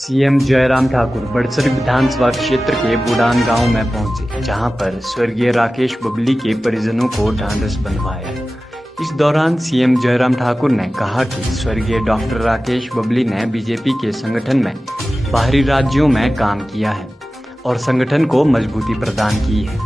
CM Jairam Thakur Badsar विधानसभा क्षेत्र के बुडान गांव में पहुंचे, जहां पर स्वर्गीय राकेश बबली के परिजनों को ढांढस बंधवाया। इस दौरान सीएम जयराम ठाकुर ने कहा कि स्वर्गीय डॉक्टर राकेश बबली ने बीजेपी के संगठन में बाहरी राज्यों में काम किया है और संगठन को मजबूती प्रदान की है।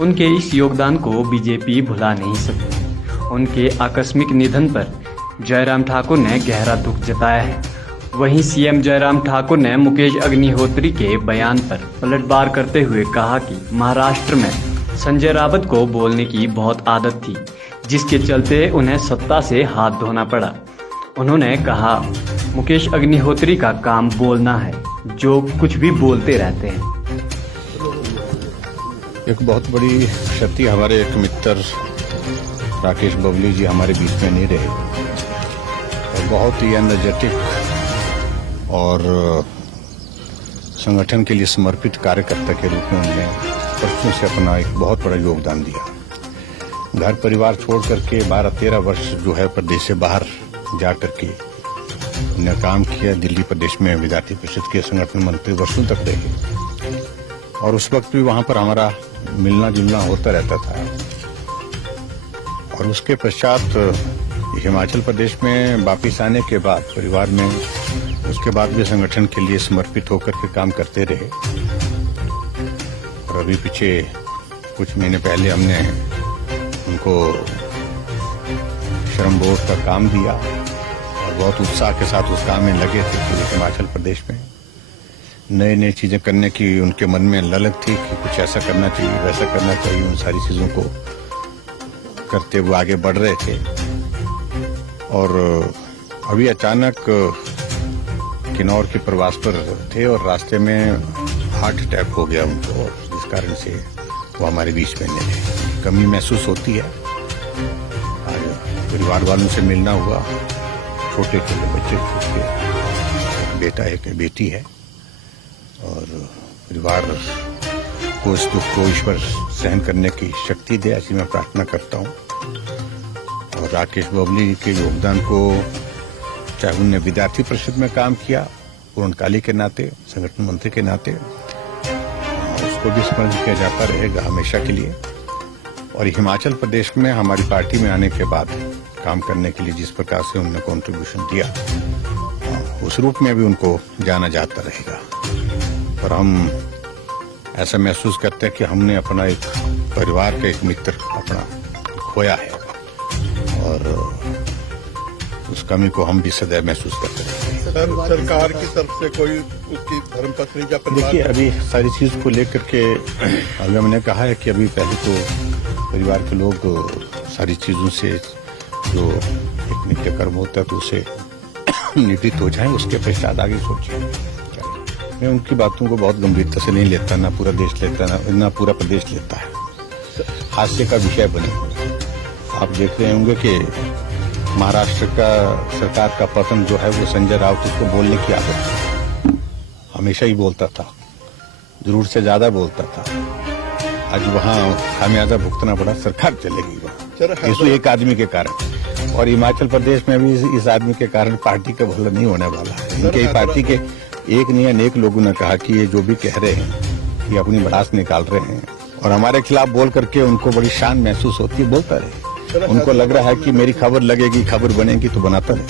उनके इस योगदान को बीजेपी भुला नहीं सकती। उनके आकस्मिक निधन पर जयराम ठाकुर ने गहरा दुख जताया है। वहीं सीएम जयराम ठाकुर ने मुकेश अग्निहोत्री के बयान पर पलटवार करते हुए कहा कि महाराष्ट्र में संजय रावत को बोलने की बहुत आदत थी, जिसके चलते उन्हें सत्ता से हाथ धोना पड़ा। उन्होंने कहा, मुकेश अग्निहोत्री का काम बोलना है, जो कुछ भी बोलते रहते हैं। एक बहुत बड़ी क्षति, हमारे एक मित्र राकेश बबली जी हमारे बीच में नहीं रहे और बहुत ही एनर्जेटिक और संगठन के लिए समर्पित कार्यकर्ता के रूप में उन्होंने वर्षों से अपना एक बहुत बड़ा योगदान दिया। घर परिवार छोड़ करके 12-13 वर्ष जो है प्रदेश से बाहर जा करके उन्होंने काम किया। दिल्ली प्रदेश में विद्यार्थी परिषद के संगठन मंत्री वर्षों तक रहे और उस वक्त भी वहां पर हमारा मिलना जुलना होता रहता था। और उसके पश्चात हिमाचल प्रदेश में वापिस आने के बाद परिवार में उसके बाद भी संगठन के लिए समर्पित होकर के काम करते रहे। और अभी पीछे कुछ महीने पहले हमने उनको श्रम बोर्ड का काम दिया और बहुत उत्साह के साथ उस काम में लगे थे। पूरे हिमाचल प्रदेश में नई नई चीजें करने की उनके मन में ललक थी कि कुछ ऐसा करना चाहिए, वैसा करना चाहिए। उन सारी चीजों को करते हुए आगे बढ़ रहे थे और अभी अचानक किन्नौर के प्रवास पर थे और रास्ते में हार्ट अटैक हो गया उनको, और जिस कारण से वो हमारे बीच में नहीं रहे। कमी महसूस होती है। आज परिवार वालों से मिलना हुआ, छोटे छोटे बच्चे, उसके बेटा है कि बेटी है, और परिवार को इस दुख को ईश्वर सहन करने की शक्ति दे, ऐसी मैं प्रार्थना करता हूँ। और राकेश बबली के योगदान को, चाहे उन्होंने विद्यार्थी परिषद में काम किया पूर्णकाली के नाते, संगठन मंत्री के नाते, उसको भी स्मरण किया जाता रहेगा हमेशा के लिए। और हिमाचल प्रदेश में हमारी पार्टी में आने के बाद काम करने के लिए जिस प्रकार से उन्होंने कंट्रीब्यूशन दिया, उस रूप में भी उनको जाना जाता रहेगा। और हम ऐसा महसूस करते हैं कि हमने अपना एक परिवार का एक मित्र अपना खोया है और उस कमी को हम भी सदैव महसूस करते हैं। सरकार की तरफ से कोई उसकी धर्मपत्नी या परिवार? देखिए, अभी सारी चीज को लेकर के अभी हमने कहा है कि अभी पहले तो परिवार के लोग सारी चीजों से जो एक नित्य कर्म होता है तो उसे निवृत्त हो जाए, उसके पश्चात आगे सोचिए। मैं उनकी बातों को बहुत गंभीरता से नहीं लेता, ना पूरा देश लेता, ना पूरा प्रदेश लेता है। हास्य का विषय बने हुए आप देख रहे होंगे कि महाराष्ट्र का सरकार का पतन जो है वो संजय राउत उसको बोलने की आदत है। हमेशा ही बोलता था, जरूर से ज्यादा बोलता था। आज वहाँ खामियाजा भुगतना पड़ा, सरकार चलेगी वहाँ, इस एक आदमी के कारण। और हिमाचल प्रदेश में भी इस आदमी के कारण पार्टी का भला नहीं होने वाला है। इनके पार्टी के एक नहीं अनेक लोगों ने कहा कि ये जो भी कह रहे हैं ये अपनी भड़ास निकाल रहे हैं और हमारे खिलाफ बोल करके उनको बड़ी शान महसूस होती है। बोलता रहे, उनको लग रहा है कि मेरी खबर लगेगी, खबर बनेगी तो बनाता रहे।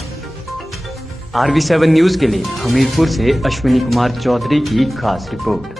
RV7 न्यूज के लिए हमीरपुर से अश्विनी कुमार चौधरी की खास रिपोर्ट।